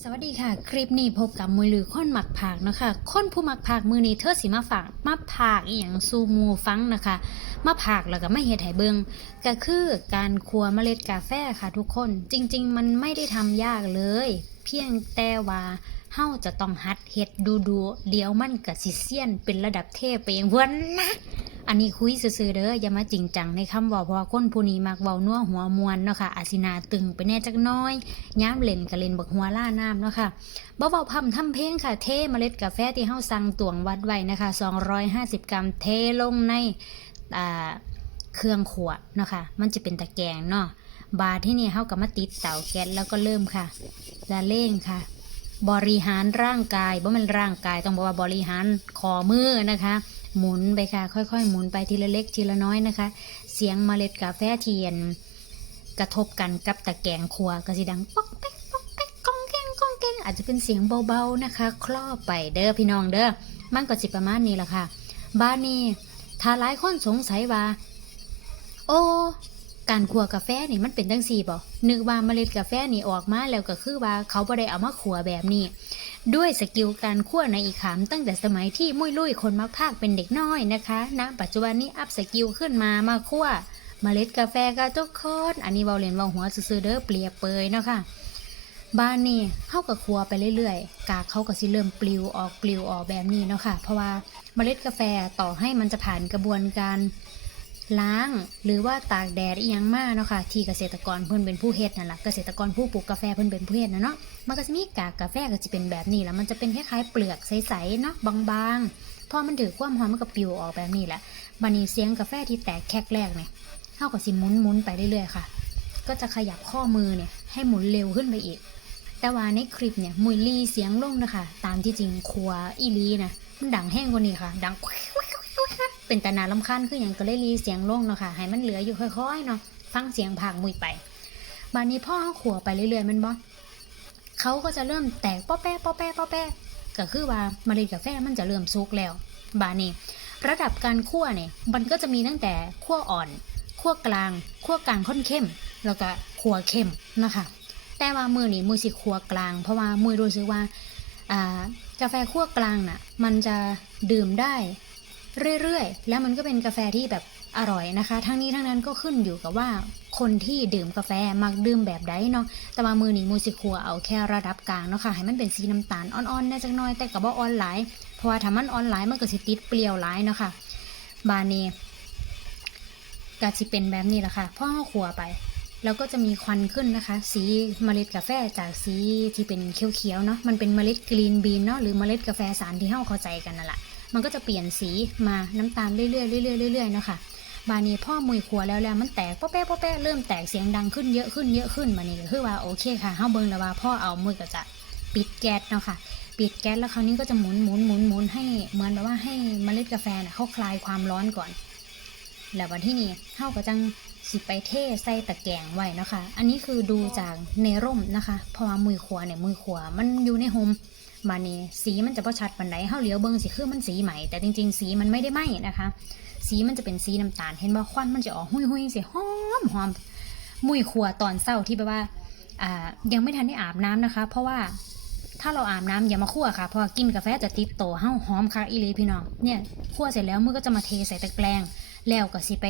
สวัสดีค่ะ คลิปนี้พบกับมวยลือค้นหมักผักนะคะค้นผู้หมักผักมือนี้เธอสิมาฝากมาผักอีหยังซูมูฟังนะคะ มาผักแล้วก็มาเฮ็ดให้เบิงก็คือการคั่วเมล็ดกาแฟค่ะทุกคน จริง ๆ มันไม่ได้ทำยากเลย เพียงแต่ว่าเฮาจะต้องหัดเฮ็ดดูดูๆเดี๋ยวมันก็สิเซียนเป็นระดับเทพไปเองวันนะ อันนี้คุยซื่อเด้ออย่ามาจริงจังในคำว่าเพราะคนผู้นี้มักเว้านัวหัวมวนเนาะค่ะอาสินาตึงไปแน่จักน้อยย้ำเล่นก็เล่นบักหัวล่าน้ำเนาะค่ะบ่เบาพำทำเพลงค่ะเทเมล็ดกาแฟที่เฮาสั่งตวงวัดไว้นะคะ 250 กรัมเทลงในอ่าเครื่องขวดเนาะค่ะมันจะเป็นตะแกรงเนาะบาร์ที่นี่เฮาก็มาติดเตาแก๊สแล้วก็เริ่มค่ะละเล่งค่ะ บริหารร่างกายบ่แมันร่างกายต้องบอกว่าบริหารคอมือนะคะ หมุนไปค่ะ ค่อยๆ หมุนไปทีละเล็กทีละน้อยนะคะ เสียงเมล็ดกาแฟเทียน กระทบกันกับตะแกรงครัวก็สิดังป๊อกแป๊กป๊อกแป๊กกองแกงกองแกงอาจจะเป็นเสียงเบาๆนะคะ คลอไปเด้อพี่น้องเด้อมันก็สิประมาณนี้แหละค่ะ บ้านนี้ถ้าหลายคนสงสัยว่า โอ้การคั่วกาแฟนี่มันเป็นจังซี่บ่นึกว่าเมล็ดกาแฟนี่ออกมาแล้วก็คือว่าเขาบ่ได้เอามาคั่วแบบนี้ ด้วยสกิลการคั่วในอีขามตั้งแต่สมัยที่มุ้ยลุยคนมักพากเป็นเด็กน้อยนะคะณปัจจุบันนี้อัพสกิลขึ้นมามาคั่วเมล็ดกาแฟกาทุกคนอันนี้เบาเรียนเบาหัวซื่อเด้อเปรียบเปยเนาะค่ะบ้านนี่เข้ากับครัวไปเรื่อยๆ กากเขาก็สิเริ่มปลิวออกปลิวออกแบบนี้เนาะค่ะเพราะว่าเมล็ดกาแฟต่อให้มันจะผ่านกระบวนการ ล้าง หรือว่าตากแดดอีหยังมากเนาะค่ะที่เกษตรกรเพิ่นเป็นผู้เฮ็ดนั่นแหละเกษตรกรผู้ปลูกกาแฟเพิ่นเป็นผู้เฮ็ดนะเนาะมันก็จะมีกากกาแฟก็จะเป็นแบบนี้แล้วมันจะเป็นคล้ายๆเปลือกใสๆเนาะบางๆพอมันถือความหอมมันก็ปิวออกแบบนี้แหละบันนี้เสียงกาแฟที่แตกแคกแรกเนี่ยเท่ากับสิหมุนๆไปเรื่อยๆค่ะ ก็จะขยับข้อมือเนี่ยให้หมุนเร็วขึ้นไปอีก แต่ว่าในคลิปเนี่ยมุยลีเสียงลงนะคะตามที่จริงครัวอีลีนะมันดังแห้งกว่านี้ค่ะ ดัง เป็นตานาลำคาญคืออย่างก็เลยรีเสียงลงเนาะค่ะให้มันเหลืออยู่ค่อยๆเนาะฟังเสียงผากมุยไปบานนี้พ่อเขาขัวไปเรื่อยๆมันบ่เขาก็จะเริ่มแตกป้อแป้ป้อแป้ป้อแป้ก็คือว่าเมล็ดกาแฟมันจะเริ่มซุกแล้ว บานนี้ ระดับการคั่วเนี่ยมันก็จะมีตั้งแต่คั่วอ่อนคั่วกลางคั่วกลางค่อนเข้ม แล้วก็คั่วเข้มนะคะแต่ว่ามือนี่มือสิคั่วกลาง เพราะว่ามือรู้สึกว่าอ่ากาแฟคั่วกลางน่ะมันจะดื่มได้ เรื่อยๆ แล้วมันก็เป็นกาแฟที่แบบอร่อยนะคะ ทั้งนี้ทั้งนั้นก็ขึ้นอยู่กับว่าคนที่ดื่มกาแฟมักดื่มแบบใดเนาะ แต่ว่ามือนี้มูสิคัวเอาแค่ระดับกลางเนาะค่ะ ให้มันเป็นสีน้ำตาลอ่อนๆได้จักน่อย แต่ก็บ่อ่อนหลายเพราะว่าถ้ามันอ่อนหลายมันก็สิติดเปรี้ยวหลายเนาะค่ะ บานนี้ก็สิเป็นแบบนี้แหละค่ะพ่อเฮาขัวไป แล้วก็จะมีควันขึ้นนะคะ สีเมล็ดกาแฟจากสีที่เป็นเขียวๆเนาะ มันเป็นเมล็ดกรีนบีนเนาะหรือเมล็ดกาแฟสารที่เฮาเข้าใจกันนั่นแหละ มันก็จะเปลี่ยนสีมาน้ำตาลเรื่อยๆเรื่อยๆเรื่อยๆเนาะค่ะบานี้พ่อมุยขัวแล้วแล้วมันแตกป๊อแป๊ะป๊อแป๊ะเริ่มแตกเสียงดังขึ้นเยอะขึ้นเยอะขึ้นบานี้ก็คือว่าโอเคค่ะเฮาเบิ่งแล้วว่าพ่อเอามือก็จะปิดแก๊สเนาะค่ะปิดแก๊สแล้วคราวนี้ก็จะหมุนหมุนหมุนหมุนให้เหมือนแบบว่าให้เมล็ดกาแฟน่ะเขาคลายความร้อนก่อน แล้ววันที่นี่เฮาก็จังสิไปเทใส่ตะแกรงไว้เนาะค่ะอันนี้คือดูจากในร่มนะคะ เพราะว่ามือขวาเนี่ยมือขวามันอยู่ในโฮม บานี้สีมันจะพอชัดปันไดเฮาเหลียวเบิ่งสิคือมันสีใหม่แต่จริง ๆ สีมันไม่ได้ไหม้นะคะ สีมันจะเป็นสีน้ำตาลเห็นว่าควันมันจะออกหุยๆสิหอมหอมมุยขวตอนเศร้าที่แบบว่าอ่ายังไม่ทันได้อาบน้ำนะคะ เพราะว่าถ้าเราอาบน้ำอย่ามาคั่วค่ะเพราะกินกาแฟจะติดโตเฮาหอมค่ะอีหลีพี่น้องเนี่ยคั่วเสร็จแล้วมือก็จะมาเทใส่ตะแกรงแล้วก็สิไป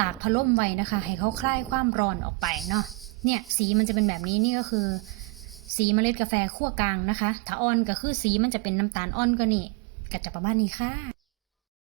ตากพัดลมไว้นะคะ ให้เขาคลายความร้อนออกไปเนาะเนี่ยสีมันจะเป็นแบบนี้นี่ก็คือ สีเมล็ดกาแฟขั่วกลางนะคะ ถ้าอ่อนก็คือสีมันจะเป็นน้ำตาลอ่อนก็นี่ก็จะประมาณนี้ค่ะ